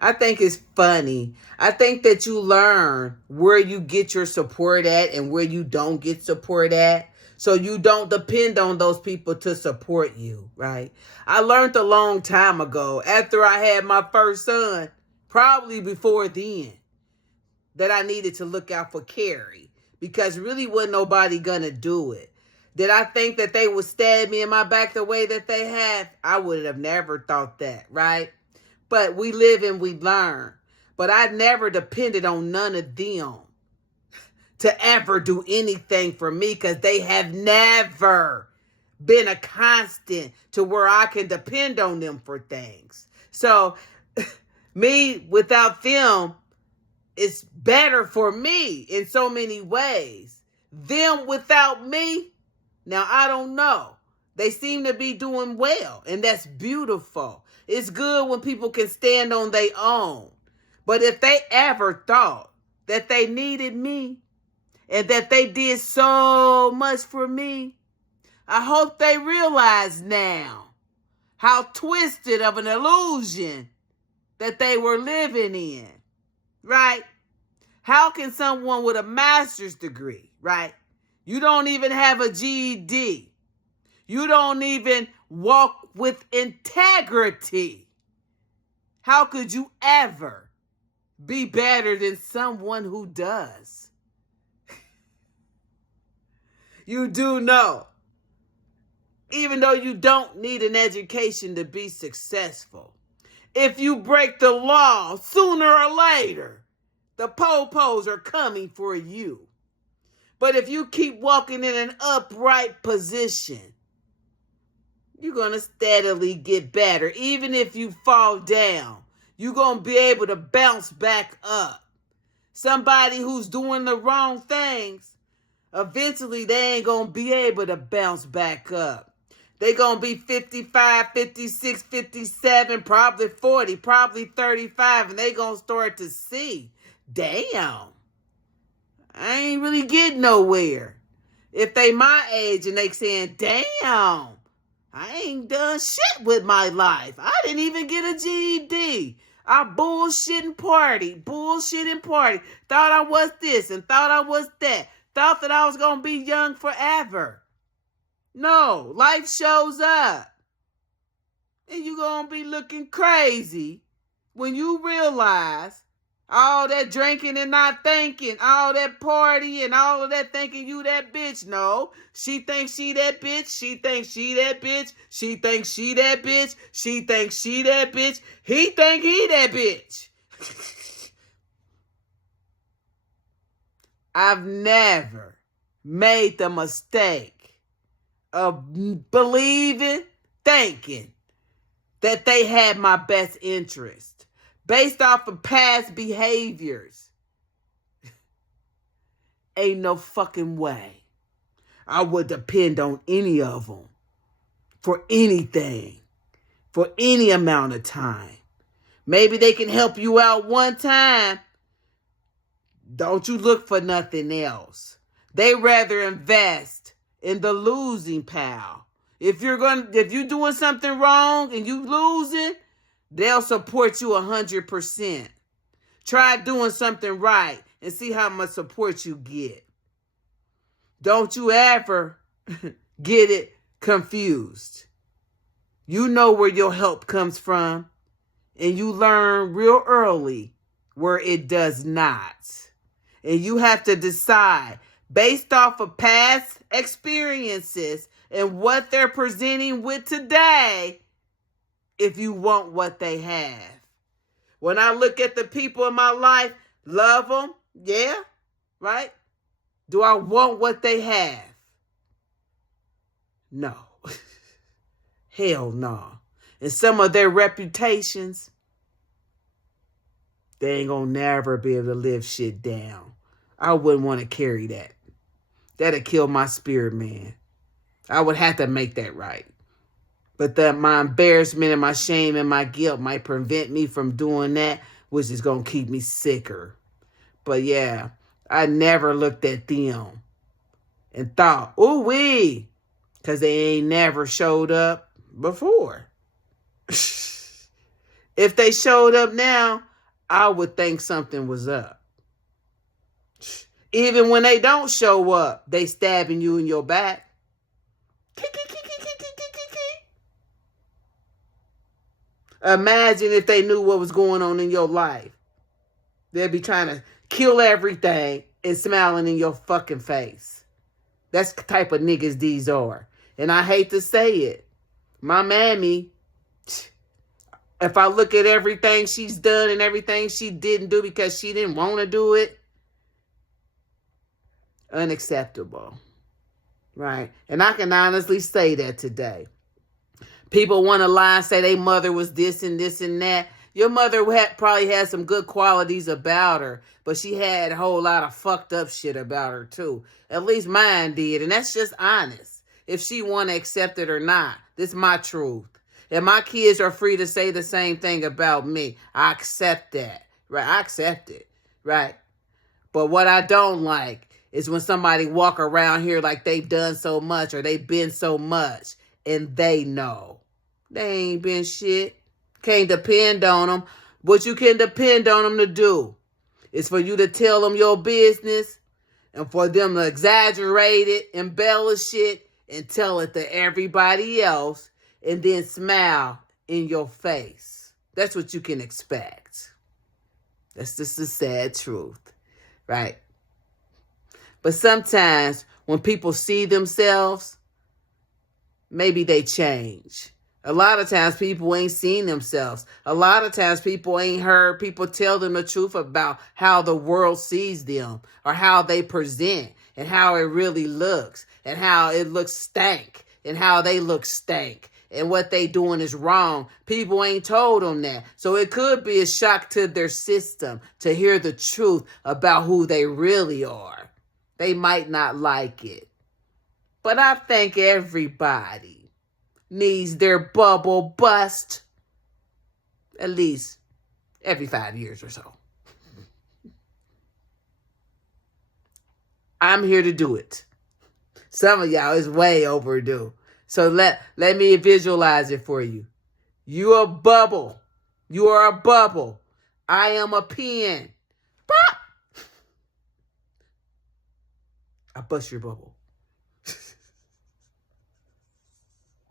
I think it's funny. I think that you learn where you get your support at and where you don't get support at. So you don't depend on those people to support you, right? I learned a long time ago after I had my first son, probably before then, that I needed to look out for Carrie because really wasn't nobody gonna do it. Did I think that they would stab me in my back the way that they have? I would have never thought that, right? But we live and we learn. But I never depended on none of them to ever do anything for me because they have never been a constant to where I can depend on them for things. So me without them, it's better for me in so many ways. Them without me, now I don't know. They seem to be doing well, and that's beautiful. It's good when people can stand on their own. But if they ever thought that they needed me and that they did so much for me, I hope they realize now how twisted of an illusion that they were living in, right? How can someone with a master's degree, right? You don't even have a GED. You don't even walk with integrity. How could you ever be better than someone who does? You do know, even though you don't need an education to be successful, if you break the law, sooner or later, the po-pos are coming for you. But if you keep walking in an upright position, you're going to steadily get better. Even if you fall down, you're going to be able to bounce back up. Somebody who's doing the wrong things, eventually they ain't going to be able to bounce back up. They're going to be 55, 56, 57, probably 40, probably 35, and they going to start to see, damn, I ain't really getting nowhere. If they my age and they saying, damn, I ain't done shit with my life. I didn't even get a GED. I bullshit and party. Thought I was this and thought I was that. Thought that I was going to be young forever. No, life shows up. And you're going to be looking crazy when you realize all that drinking and not thinking, all that party and all of that thinking you that bitch. No, she thinks she that bitch. She thinks she that bitch. She thinks she that bitch. She thinks she that bitch. He think he that bitch. I've never made the mistake of believing, thinking that they had my best interest. Based off of past behaviors. Ain't no fucking way I would depend on any of them for anything, for any amount of time. Maybe they can help you out one time. Don't you look for nothing else. They rather invest in the losing pile. If you're doing something wrong and you losing, they'll support you 100%. Try doing something right and see how much support you get. Don't you ever get it confused. You know where your help comes from, and you learn real early where it does not. And you have to decide based off of past experiences and what they're presenting with today, if you want what they have. When I look at the people in my life, love them, yeah, right? Do I want what they have? No. Hell no. And some of their reputations, they ain't gonna never be able to live shit down. I wouldn't want to carry that. That'd kill my spirit, man. I would have to make that right. But that my embarrassment and my shame and my guilt might prevent me from doing that, which is going to keep me sicker. But yeah, I never looked at them and thought, ooh wee, because they ain't never showed up before. If they showed up now, I would think something was up. Even when they don't show up, they stabbing you in your back. Imagine if they knew what was going on in your life. They'd be trying to kill everything and smiling in your fucking face. That's the type of niggas these are. And I hate to say it. My mammy, if I look at everything she's done and everything she didn't do because she didn't want to do it, unacceptable. Right? And I can honestly say that today. People want to lie and say their mother was this and this and that. Your mother probably had some good qualities about her, but she had a whole lot of fucked up shit about her too. At least mine did, and that's just honest. If she want to accept it or not, this is my truth. And my kids are free to say the same thing about me. I accept that, right? I accept it, right? But what I don't like is when somebody walk around here like they've done so much or they've been so much, and they know. They ain't been shit. Can't depend on them. What you can depend on them to do is for you to tell them your business and for them to exaggerate it, embellish it, and tell it to everybody else and then smile in your face. That's what you can expect. That's just the sad truth, right? But sometimes when people see themselves, maybe they change. A lot of times people ain't seen themselves. A lot of times people ain't heard people tell them the truth about how the world sees them or how they present and how it really looks and how it looks stank and how they look stank and what they doing is wrong. People ain't told them that. So it could be a shock to their system to hear the truth about who they really are. They might not like it. But I think everybody needs their bubble bust at least every 5 years or so. I'm here to do it. Some of y'all is way overdue. So let me visualize it for you. You a bubble. You are a bubble. I am a pen. Pop! I bust your bubble.